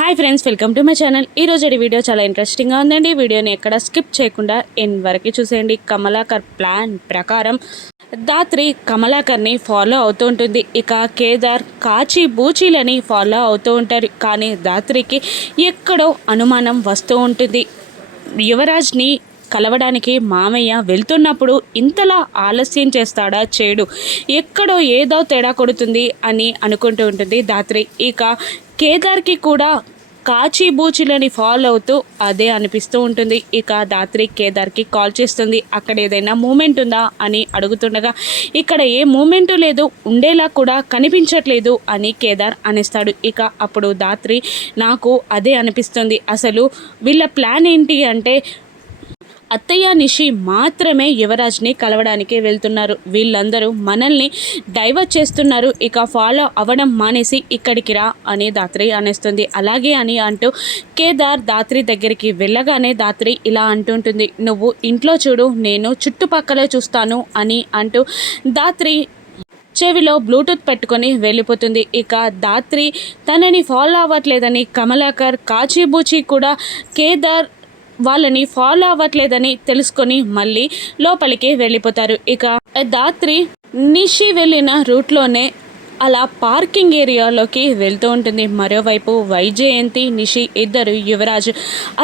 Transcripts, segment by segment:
Hi friends, welcome to my channel. ఈరోజు video చాలా ఇంట్రెస్టింగ్గా ఉందండి. వీడియోని ఎక్కడ స్కిప్ చేయకుండా ఎండ్ వరకు చూసేయండి. కమలాకర్ ప్లాన్ ప్రకారం దాత్రి కమలాకర్ని ఫాలో అవుతూ ఉంటుంది. ఇక కేదార్ కాచి బూచీలని ఫాలో అవుతూ ఉంటారు. కానీ దాత్రికి ఎక్కడో అనుమానం వస్తూ ఉంటుంది. యువరాజ్ని కలవడానికి మామయ్య వెళ్తున్నప్పుడు ఇంతలా ఆలస్యం చేస్తాడా, చేయడు, ఎక్కడో ఏదో తేడా కొడుతుంది అని అనుకుంటూ ఉంటుంది దాత్రి. ఇక కేదార్కి కూడా కాచిబూచిలని ఫాలో అవుతూ అదే అనిపిస్తూ ఉంటుంది. ఇక దాత్రి కేదార్కి కాల్ చేస్తుంది. అక్కడ ఏదైనా మూమెంట్ ఉందా అని అడుగుతుండగా ఇక్కడ ఏ మూమెంటు లేదు, ఉండేలా కూడా కనిపించట్లేదు అని కేదార్ అనేస్తాడు. ఇక అప్పుడు దాత్రి నాకు అదే అనిపిస్తుంది, అసలు వీళ్ళ ప్లాన్ ఏంటి అంటే అత్తయ్య నిషి మాత్రమే యువరాజ్ని కలవడానికి వెళ్తున్నారు, వీళ్ళందరూ మనల్ని డైవర్ట్ చేస్తున్నారు, ఇక ఫాలో అవ్వడం మానేసి ఇక్కడికి రా అని దాత్రి అనేస్తుంది. అలాగే అని అంటూ కేదార్ దాత్రి దగ్గరికి వెళ్ళగానే దాత్రి ఇలా అంటుంటుంది, నువ్వు ఇంట్లో చూడు, నేను చుట్టుపక్కలే చూస్తాను అని అంటూ దాత్రి చెవిలో బ్లూటూత్ పెట్టుకొని వెళ్ళిపోతుంది. ఇక దాత్రి తనని ఫాలో అవ్వట్లేదని కమలాకర్ కాచిబూచి కూడా కేదార్ వాళ్ళని ఫాలో అవ్వట్లేదని తెలుసుకొని మళ్ళీ లోపలికి వెళ్ళిపోతారు. ఇక దాత్రి నిషి వెళ్ళిన రూట్లోనే అలా పార్కింగ్ ఏరియాలోకి వెళ్తూ ఉంటుంది. మరోవైపు వైజయంతి నిషి ఇద్దరు యువరాజ్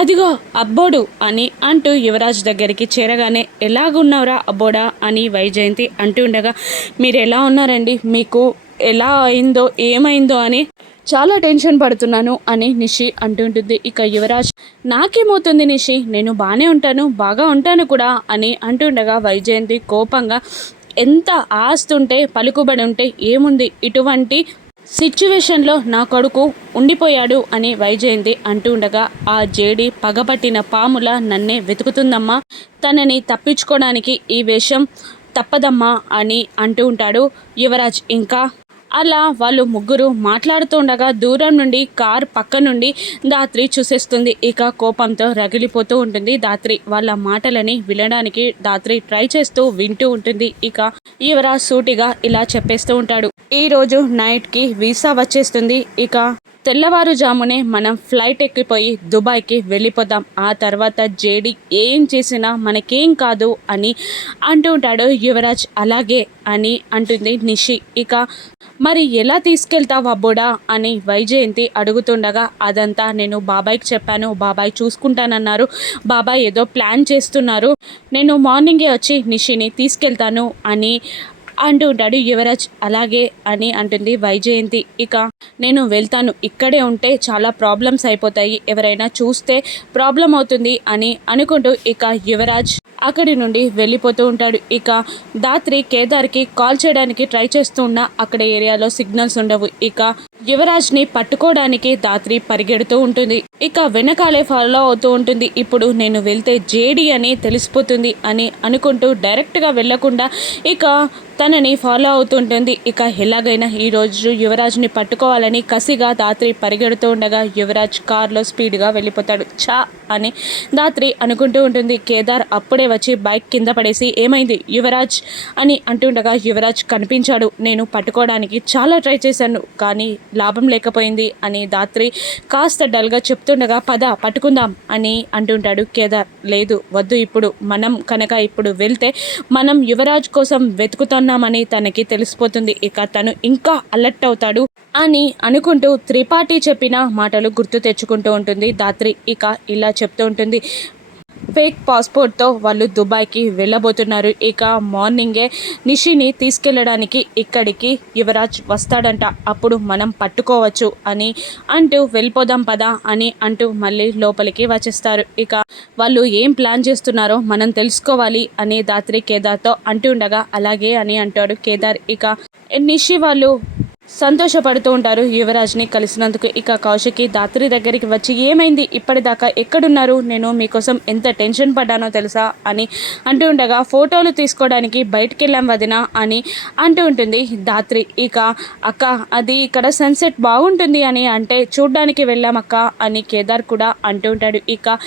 అదిగో అబ్బోడు అని అంటూ యువరాజ్ దగ్గరికి చేరగానే ఎలాగున్నావురా అబ్బోడా అని వైజయంతి అంటూ ఉండగా మీరు ఎలా ఉన్నారండి, మీకు ఎలా అయిందో ఏమైందో అని చాలా టెన్షన్ పడుతున్నాను అని నిషి అంటుంటుంది. ఇక యువరాజ్ నాకేమవుతుంది నిషి, నేను బాగా ఉంటాను కూడా అని అంటుండగా వైజయంతి కోపంగా ఎంత ఆస్తుంటే పలుకుబడి ఉంటే ఏముంది, ఇటువంటి సిచ్యువేషన్లో నా కొడుకు ఉండిపోయాడు అని వైజయంతి అంటూ ఉండగా ఆ జేడి పగపట్టిన పాముల నన్నే వెతుకుతుందమ్మా, తనని తప్పించుకోవడానికి ఈ వేషం తప్పదమ్మా అని అంటూ ఉంటాడు యువరాజ్. ఇంకా అలా వాళ్ళు ముగ్గురు మాట్లాడుతుండగా దూరం నుండి కార్ పక్క నుండి దాత్రి చూసేస్తుంది. ఇక కోపంతో రగిలిపోతూ ఉంటుంది దాత్రి. వాళ్ళ మాటలని వినడానికి దాత్రి ట్రై చేస్తూ వింటూ ఉంటుంది. ఇక యువరాజ్ సూటిగా ఇలా చెప్పేస్తూ ఉంటాడు, ఈరోజు నైట్కి వీసా వచ్చేస్తుంది, ఇక తెల్లవారుజామునే మనం ఫ్లైట్ ఎక్కిపోయి దుబాయ్కి వెళ్ళిపోదాం, ఆ తర్వాత జేడి ఏం చేసినా మనకేం కాదు అని అంటూ ఉంటాడు యువరాజ్. అలాగే అని అంటుంది నిషి. ఇక మరి ఎలా తీసుకెళ్తావు అబ్బోడా అని వైజయంతి అడుగుతుండగా అదంతా నేను బాబాయ్కి చెప్పాను, బాబాయ్ చూసుకుంటానన్నారు, బాబాయ్ ఏదో ప్లాన్ చేస్తున్నారు, నేను మార్నింగే వచ్చి నిషిని తీసుకెళ్తాను అని అంటూ ఉంటాడు యువరాజ్. అలాగే అని అంటుంది వైజయంతి. ఇక నేను వెళ్తాను, ఇక్కడే ఉంటే చాలా ప్రాబ్లమ్స్ అయిపోతాయి, ఎవరైనా చూస్తే ప్రాబ్లం అవుతుంది అని అనుకుంటూ ఇక యువరాజ్ అక్కడి నుండి వెళ్ళిపోతూ ఉంటాడు. ఇక దాత్రి కేదార్కి కాల్ చేయడానికి ట్రై చేస్తూ ఉన్నా అక్కడ ఏరియాలో సిగ్నల్స్ ఉండవు. ఇక యువరాజ్ని పట్టుకోవడానికి దాత్రి పరిగెడుతూ ఉంటుంది. ఇక వెనకాలే ఫాలో అవుతూ ఉంటుంది. ఇప్పుడు నేను వెళ్తే జేడి అని తెలిసిపోతుంది అని అనుకుంటూ డైరెక్ట్గా వెళ్లకుండా ఇక తనని ఫాలో అవుతుంటుంది. ఇక ఎలాగైనా ఈరోజు యువరాజ్ని పట్టుకోవాలని కసిగా దాత్రి పరిగెడుతూ ఉండగా యువరాజ్ కార్లో స్పీడ్గా వెళ్ళిపోతాడు. చా అని దాత్రి అనుకుంటూ ఉంటుంది. కేదార్ అప్పుడే వచ్చి బైక్ కింద పడేసి ఏమైంది యువరాజ్ అని అంటుండగా యువరాజ్ కనిపించాడు, నేను పట్టుకోవడానికి చాలా ట్రై చేశాను కానీ లాభం లేకపోయింది అని దాత్రి కాస్త డల్గా చెప్తుండగా పద పట్టుకుందాం అని అంటుంటాడు కేదార్. లేదు వద్దు, ఇప్పుడు మనం కనుక ఇప్పుడు వెళ్తే మనం యువరాజ్ కోసం వెతుకుతున్నామని తనకి తెలిసిపోతుంది, ఇక తను ఇంకా అలర్ట్ అవుతాడు అని అనుకుంటూ త్రిపాఠి చెప్పిన మాటలు గుర్తు తెచ్చుకుంటూ ఉంటుంది దాత్రి. ఇక ఇలా చెప్తూ ఉంటుంది, ఫేక్ పాస్పోర్ట్తో వాళ్ళు దుబాయ్కి వెళ్ళబోతున్నారు, ఇక మార్నింగే నిషిని తీసుకెళ్ళడానికి ఇక్కడికి యువరాజ్ వస్తాడంట, అప్పుడు మనం పట్టుకోవచ్చు అని అంటూ వెళ్ళిపోదాం పదా అని అంటూ మళ్ళీ లోపలికి వచ్చేస్తారు. ఇక వాళ్ళు ఏం ప్లాన్ చేస్తున్నారో మనం తెలుసుకోవాలి అని దాత్రి కేదార్తో అంటూ ఉండగా అలాగే అని అంటాడు కేదార్. ఇక నిషి వాళ్ళు సంతోషపడుతూ ఉంటారు యువరాజ్ని కలిసినందుకు. ఇక కౌశికి దాత్రి దగ్గరికి వచ్చి ఏమైంది, ఇప్పటిదాకా ఎక్కడున్నారు, నేను మీకోసం ఎంత టెన్షన్ పడ్డానో తెలుసా అని అంటూ ఉండగా ఫోటోలు తీసుకోవడానికి బయటికి వెళ్ళాం వదిన అని అంటూ ఉంటుంది దాత్రి. ఇక అక్క అది ఇక్కడ సన్సెట్ బాగుంటుంది అని అంటే చూడ్డానికి వెళ్ళాం అక్క అని కేదార్ కూడా అంటూ ఉంటాడు. ఇక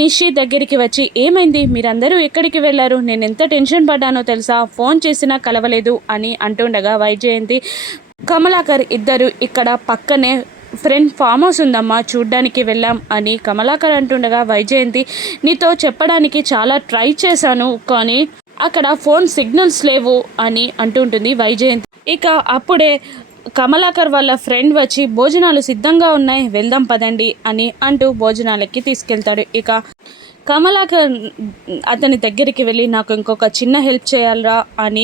నిషి దగ్గరికి వచ్చి ఏమైంది, మీరందరూ ఎక్కడికి వెళ్ళారు, నేను ఎంత టెన్షన్ పడ్డానో తెలుసా, ఫోన్ చేసినా కలవలేదు అని అంటుండగా వైజయంతి కమలాకర్ ఇద్దరు ఇక్కడ పక్కనే ఫ్రెండ్ ఫామ్ హౌస్ ఉందమ్మా, చూడ్డానికి వెళ్ళాం అని కమలాకర్ అంటుండగా వైజయంతి నీతో చెప్పడానికి చాలా ట్రై చేశాను కానీ అక్కడ ఫోన్ సిగ్నల్స్ లేవు అని అంటుంటుంది వైజయంతి. ఇక అప్పుడే కమలాకర్ వాళ్ళ ఫ్రెండ్ వచ్చి భోజనాలు సిద్ధంగా ఉన్నాయి వెళ్దాం పదండి అని అంటూ భోజనాలకి తీసుకెళ్తాడు. ఇక కమలాకర్ అతని దగ్గరికి వెళ్ళి నాకు ఇంకొక చిన్న హెల్ప్ చేయాలరా అని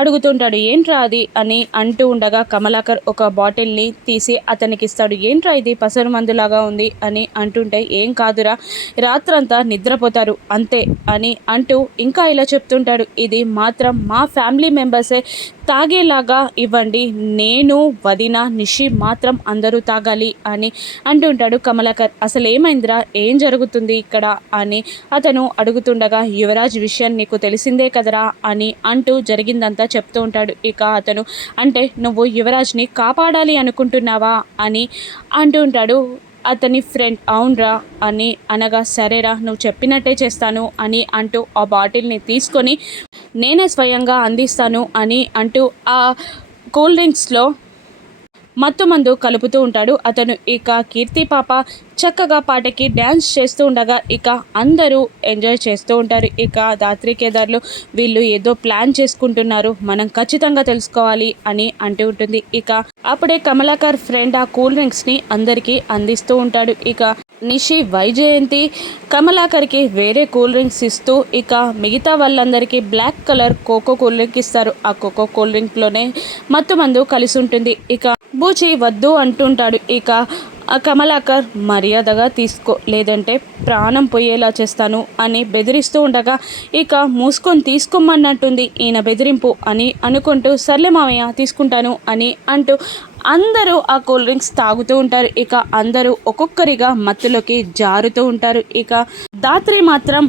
అడుగుతుంటాడు. ఏంట్రా అది అని అంటూ ఉండగా కమలాకర్ ఒక బాటిల్ని తీసి అతనికి ఇస్తాడు. ఏంట్రా ఇది పసరు మందులాగా ఉంది అని అంటుంటే ఏం కాదురా, రాత్రంతా నిద్రపోతారు అంతే అని అంటూ ఇంకా ఇలా చెప్తుంటాడు. ఇది మాత్రం మా ఫ్యామిలీ మెంబర్సే తాగేలాగా ఇవ్వండి, నేను వదిన నిషి మాత్రం అందరూ తాగాలి అని అంటుంటాడు కమలాకర్. అసలు ఏమైందిరా, ఏం జరుగుతుంది ఇక్కడ అని అతను అడుగుతుండగా యువరాజ్ విషయం నీకు తెలిసిందే కదరా అని అంటూ జరిగిందంతా చెప్తూ ఉంటాడు. ఇక అతను అంటే నువ్వు యువరాజ్ని కాపాడాలి అనుకుంటున్నావా అని అంటూ ఉంటాడు అతని ఫ్రెండ్. అవునరా అని అనగా సరేరా నువ్వు చెప్పినట్టే చేస్తాను అని అంటూ ఆ బాటిల్ని తీసుకొని నేనే స్వయంగా అందిస్తాను అని అంటూ ఆ కూల్ డ్రింక్స్లో మత్తు మందు కలుపుతూ ఉంటాడు అతను. ఇక కీర్తి పాప చక్కగా పాటకి డ్యాన్స్ చేస్తూ ఉండగా ఇక అందరూ ఎంజాయ్ చేస్తూ ఉంటారు. ఇక దాత్రి కేదార్లు వీళ్ళు ఏదో ప్లాన్ చేసుకుంటున్నారు, మనం ఖచ్చితంగా తెలుసుకోవాలి అని అంటూ ఉంటుంది. ఇక అప్పుడే కమలాకర్ ఫ్రెండ్ ఆ కూల్ డ్రింక్స్ని అందరికీ అందిస్తూ ఉంటాడు. ఇక నిషి వైజయంతి కమలాకర్కి వేరే కూల్ డ్రింక్స్ ఇస్తూ ఇక మిగతా వాళ్ళందరికీ black colour coco cool drink ఇస్తారు. ఆ కోకో కూల్ డ్రింక్లోనే మత్తు మందు కలిసి ఉంటుంది. ఇక బూచి వద్దు అంటుంటాడు. ఇక కమలాకర్ మర్యాదగా తీసుకో లేదంటే ప్రాణం పోయేలా చేస్తాను అని బెదిరిస్తూ ఉండగా ఇక మూసుకొని తీసుకోమన్నట్టుంది ఈయన బెదిరింపు అని అనుకుంటూ సర్లే మావయ్య తీసుకుంటాను అని అంటూ అందరూ ఆ కూల్ డ్రింక్స్ తాగుతూ ఉంటారు. ఇక అందరూ ఒక్కొక్కరిగా మత్తులోకి జారుతూ ఉంటారు. ఇక దాత్రి మాత్రం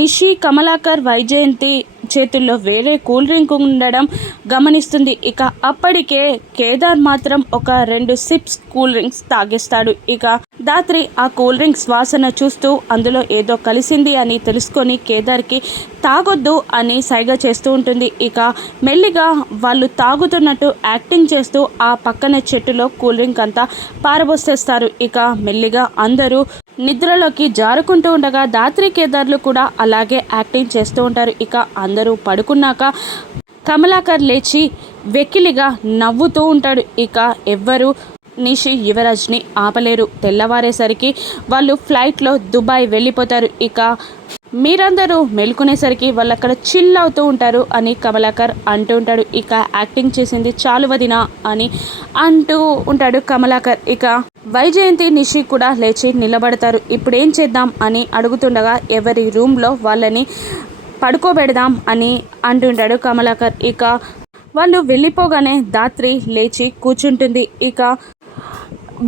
నిషి కమలాకర్ వైజయంతి చేతుల్లో వేరే కూల్ డ్రింక్ ఉండడం గమనిస్తుంది. ఇక అప్పటికే కేదార్ మాత్రం ఒక 2 సిప్స్ కూల్ డ్రింక్స్ తాగేస్తాడు. ఇక దాత్రి ఆ కూల్ డ్రింక్స్ వాసన చూస్తూ అందులో ఏదో కలిసింది అని తెలుసుకొని కేదార్కి తాగొద్దు అని సైగ చేస్తూ ఉంటుంది. ఇక మెల్లిగా వాళ్ళు తాగుతున్నట్టు యాక్టింగ్ చేస్తూ ఆ పక్కన చెట్టులో కూల్ డ్రింక్ అంతా పారబోసేస్తారు. ఇక మెల్లిగా అందరూ నిద్రలోకి జారుకుంటూ ఉండగా దాత్రి కేదార్లు కూడా అలాగే యాక్టింగ్ చేస్తూ ఉంటారు. ఇక అందరూ పడుకున్నాక కమలాకర్ లేచి వెకిలిగా నవ్వుతూ ఉంటాడు. ఇక ఎవ్వరూ నిషి యువరాజ్ని ఆపలేరు. తెల్లవారేసరికి వాళ్ళు ఫ్లైట్లో దుబాయ్ వెళ్ళిపోతారు. ఇక మీరందరూ మేల్కొనేసరికి వాళ్ళు అక్కడ చిల్ అవుతూ ఉంటారు అని కమలాకర్ అంటూ ఉంటాడు. ఇక యాక్టింగ్ చేసింది చాలు వదినా అని అంటూ ఉంటాడు కమలాకర్. ఇక వైజయంతి నిషి కూడా లేచి నిలబడతారు. ఇప్పుడు ఏం చేద్దాం అని అడుగుతుండగా ఎవరి రూమ్లో వాళ్ళని పడుకోబెడదాం అని అంటుంటాడు కమలాకర్. ఇక వాళ్ళు వెళ్ళిపోగానే దాత్రి లేచి కూర్చుంటుంది. ఇక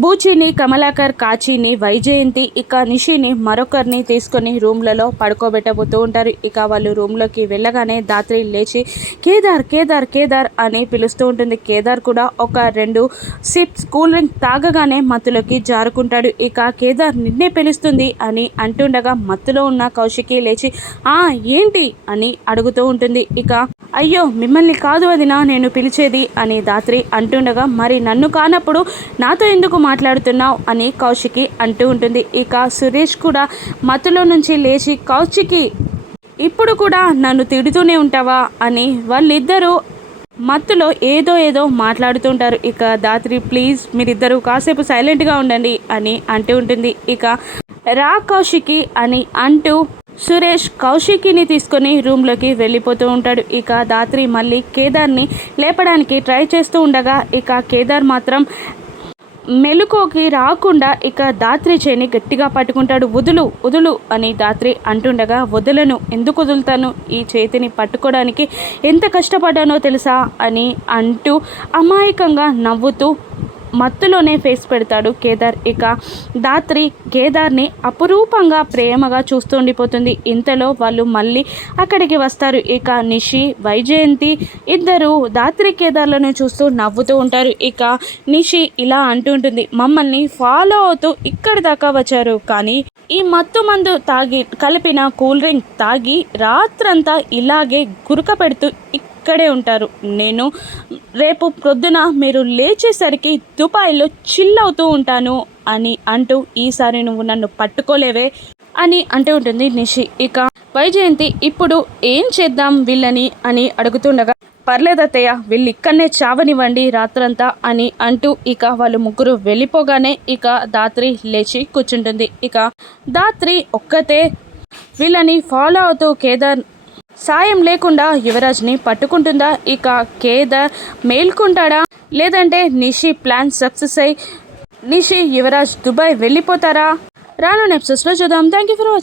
బూచిని కమలాకర్ కాచిని వైజయంతి ఇక నిషిని మరొకరిని తీసుకొని రూమ్లలో పడుకోబెట్టబోతూ ఉంటారు. ఇక వాళ్ళు రూమ్లోకి వెళ్ళగానే దాత్రి లేచి కేదార్ కేదార్ కేదార్ అని పిలుస్తూ ఉంటుంది. కేదార్ కూడా ఒక 2 సిప్స్ కూల్ డ్రింక్ తాగగానే మత్తులోకి జారుకుంటాడు. ఇక కేదార్ నిన్నే పిలుస్తుంది అని అంటుండగా మత్తులో ఉన్న కౌశికి లేచి ఏంటి అని అడుగుతూ ఉంటుంది. ఇక అయ్యో మిమ్మల్ని కాదు వదినా నేను పిలిచేది అని దాత్రి అంటుండగా మరి నన్ను కానప్పుడు నాతో ఎందుకు మాట్లాడుతున్నావు అని కౌశికి అంటూ ఉంటుంది. ఇక సురేష్ కూడా మత్తులో నుంచి లేచి కౌశికి ఇప్పుడు కూడా నన్ను తిడుతూనే ఉంటావా అని వాళ్ళిద్దరూ మత్తులో ఏదో మాట్లాడుతుంటారు. ఇక దాత్రి ప్లీజ్ మీరిద్దరూ కాసేపు సైలెంట్గా ఉండండి అని అంటూ ఉంటుంది. ఇక రా కౌశికి అని అంటూ సురేష్ కౌశికిని తీసుకొని రూమ్లోకి వెళ్ళిపోతూ ఉంటాడు. ఇక దాత్రి మళ్ళీ కేదార్ని లేపడానికి ట్రై చేస్తూ ఉండగా ఇక కేదార్ మాత్రం మెలుకోకి రాకుండా ఇక దాత్రి చేని గట్టిగా పట్టుకుంటాడు. వదులు వదులు అని దాత్రి అంటుండగా వదులను ఎందుకు వదులుతాను, ఈ చేతిని పట్టుకోవడానికి ఎంత కష్టపడ్డానో తెలుసా అని అంటూ అమాయకంగా నవ్వుతూ మత్తులోనే ఫేస్ పెడతాడు కేదార్. ఇక దాత్రి కేదార్ని అపురూపంగా ప్రేమగా చూస్తూ ఉండిపోతుంది. ఇంతలో వాళ్ళు మళ్ళీ అక్కడికి వస్తారు. ఇక నిషి వైజయంతి ఇద్దరు దాత్రి కేదార్లను చూస్తూ నవ్వుతూ ఉంటారు. ఇక నిషి ఇలా అంటుంటుంది, మమ్మల్ని ఫాలో అవుతూ ఇక్కడి దాకా వచ్చారు కానీ ఈ మత్తు మందు తాగి కలిపిన కూల్ డ్రింక్ తాగి రాత్రంతా ఇలాగే గురక పెడుతూ ఇక్కడే ఉంటారు. నేను రేపు ప్రొద్దున మీరు లేచేసరికి దుబాయ్లో చిల్ అవుతూ ఉంటాను అని అంటూ, ఈసారి నువ్వు నన్ను పట్టుకోలేవే అని అంటూ ఉంటుంది నిషి. ఇక వైజయంతి ఇప్పుడు ఏం చేద్దాం వీళ్ళని అని అడుగుతుండగా, పర్లేదత్తయ్య వీళ్ళు ఇక్కడనే చావనివ్వండి రాత్రంతా అని అంటూ ఇక వాళ్ళు ముగ్గురు వెళ్ళిపోగానే ఇక ధాత్రి లేచి కూర్చుంటుంది. ఇక ధాత్రి ఒక్కతే వీళ్ళని ఫాలో అవుతూ కేదార్ సాయం లేకుండా యువరాజ్ని పట్టుకుంటుందా? ఇక కేదార్ మేల్కుంటాడా? లేదంటే నిషి ప్లాన్ సక్సెస్ అయ్యి నిషి యువరాజ్ దుబాయ్ వెళ్ళిపోతారా? రాను ఎపిసోడ్స్లో చూద్దాం. Thank you for watching.